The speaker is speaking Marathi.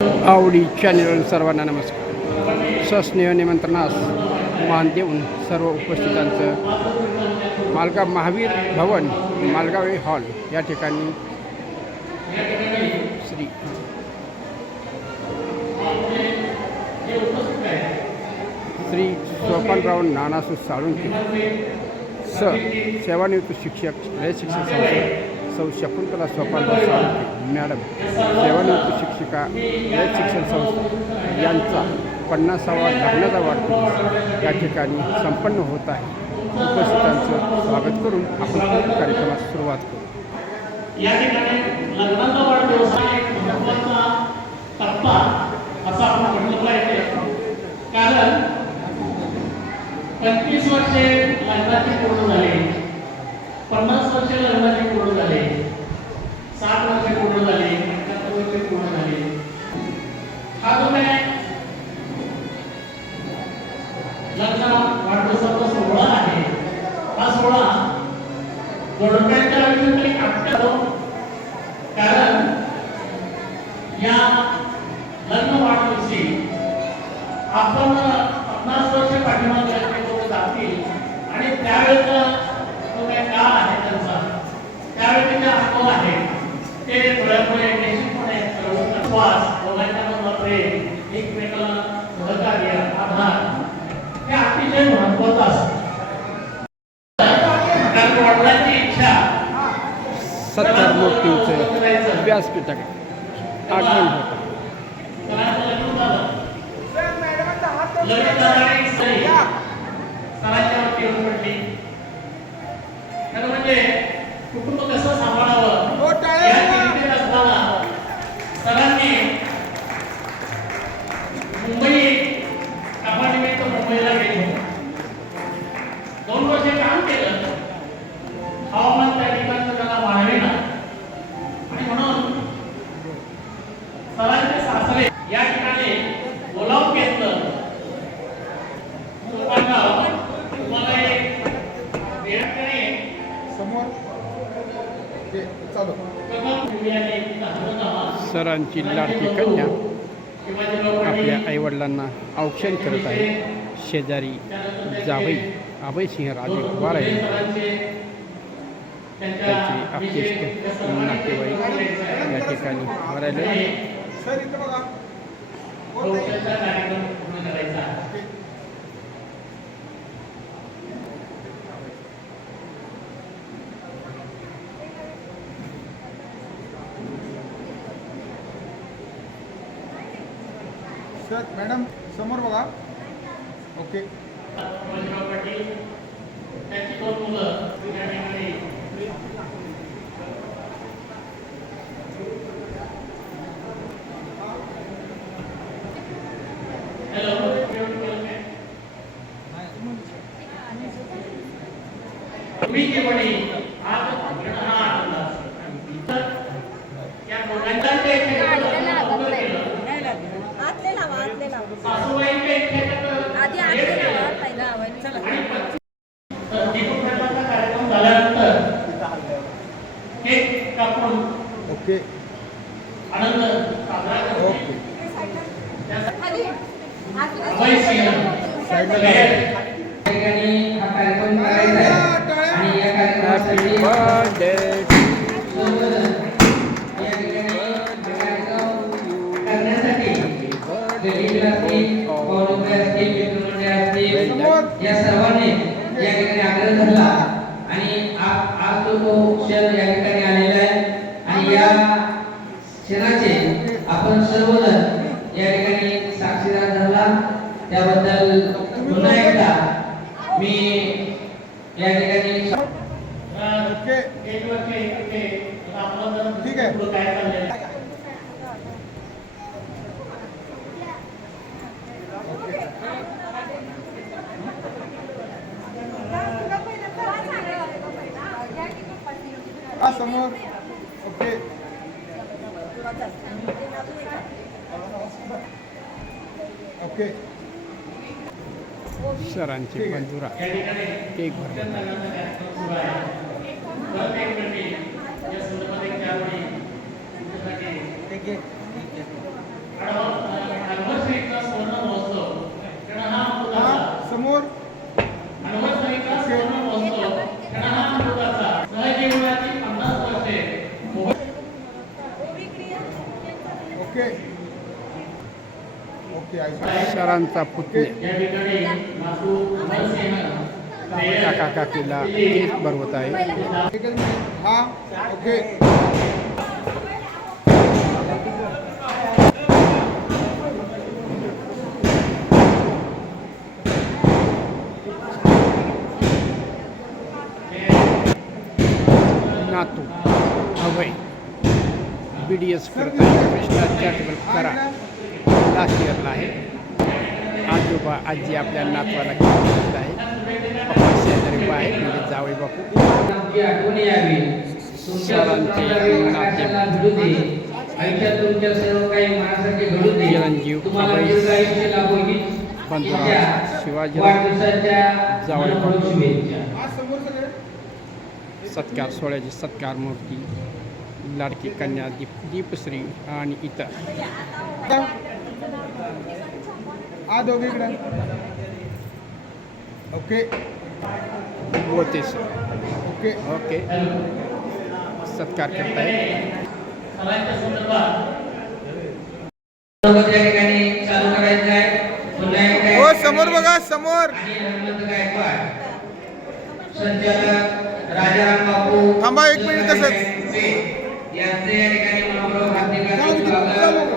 आवडी चॅनलवरील सर्वांना नमस्कार. सस्नेह निमंत्रणास मान देऊन सर्व उपस्थितांचं मालगाव महावीर भवन मालगाव हॉल या ठिकाणी श्री सोपानराव नानासू साळुंखे सेवानिवृत्त शिक्षक शिक्षण संस्था सौ शकुंतला सोपानराव साळुंखे मॅडम सेवानिवृत्त शिक्षिका शिक्षण संस्था यांचा 50वा लग्नाचा वाढदिवस या ठिकाणी संपन्न होत आहे. उपस्थितांचं स्वागत करून आपण कार्यक्रमास सुरुवात करू. या ठिकाणी लग्नाचा वाढदिवस हा एक महत्त्वाचा टप्पा असा आपण म्हटलं पाहिजे. कारण 25 वर्षे लग्नाची पूर्ण झाले, 50 वर्षे लग्नाची पूर्ण झाले, 60 वर्षे पूर्ण झाले, 70 वर्षे पूर्ण झाले. हा जो काय लग्न वाढदिवसाचा सोहळा आहे, हा सोहळा जोडप्यांच्या आयुष्यातली आठवण. कारण या लग्न वाढदिवशी आपण 50 वर्ष पाठीमागे जातील आणि त्यावेळेचा जो काही काळ आहे त्यांचा, त्यावेळेचे जे अनुभव आहे ते डोळ्यापुढे निश्चितपणे विश्वास, दोघांच्या प्रेम, एकमेकाला सहकार्य, आधार हे अतिशय महत्त्वाचं असतं. कारण वडिलांची इच्छा सत्तर मूर्तींचं व्यासपीठ आगमन होतं. म्हणजे कुटुंब कसं सांभाळावं या चिंतेत असताना सरांनी मुंबई कामानिमित्त मुंबईला गेले. 2 वर्षे काम केलं. हवामान त्या ठिकाणचं त्याला वाढवेना आणि म्हणून सरांचे सासरे या ठिकाणी बोलावून घेतलं. तुम्हाला एक सरांची लाडकी कन्या आपल्या आईवडिलांना औक्षण करत आहे. शेजारी जावई अभयसिंह राजे उभा राहिले. त्यांची आप्तेष्ट नातेवाईक या ठिकाणी उभा राहिले. सर मॅडम समोर बघा. ओके. त्यांची 2 मुलं तुम्ही जे म्हणे आज या दोघांच्या सासूबाईंच्या कार्यक्रम झाल्यानंतर केक कापून ओके आनंद साजरा करतो. ओके. हा कार्यक्रम करायचा आहे आणि या कार्यक्रमासाठी करण्यासाठी या सर्वांनी या ठिकाणी आग्रह धरला आणि आज तो क्षण या ठिकाणी आलेला आहे आणि या क्षणाचे आपण सर्वजण या ठिकाणी साक्षीदार झाला. त्याबद्दल पुन्हा एकदा मी या ठिकाणी ठीक आहे. हा समोर. ओके. ओके. सरांची मंजुरा केक भरला. या संदर्भात एक 4 ठीक आहे. ओके ओके ऐका सरांचा पुतणे या ठिकाणी मातू अमरसिंह काका काकीला केस भरवत आहे. एकच मिनिट हा ओके नातू अभय BDS करत आहे. कृष्णा चॅरिटेबल करा लास्ट इयरला आहे. आजोबा आजी आपल्या नातवाला घेऊन आहे. पप्पा शेजारी आहे म्हणजे जावई बापू. आमची आठवण यावी तुमच्या आकाशाला घडू दे आयुष्यात तुमच्या सर्व काही मनासारखे घडू दे चिरंजीव, तुम्हाला अभय, दीर्घ आयुष्य लाभो ही बंधुराज, शिवाजी, वाढदिवसाच्या जावई बापू. मनपूर्वक शुभेच्छा. आज समोर सगळे सत्कार सोहळ्याची सत्कार मूर्ती लाडकी कन्या दीपश्री आणि इतर. आ दोघीकडे ओके होते सर. ओके ओके सत्कार करतायत. सरांच्या संदर्भात सोबत या ठिकाणी चालू करायचं आहे. पुन्हा एकदा हो समोर बघा समोर आणि हनुमंत गायकवाड संचालक राजाराम बापू थांबा एक मिनिट तसंच. यांचे या ठिकाणी मनपूर्वक हार्दिक स्वागत.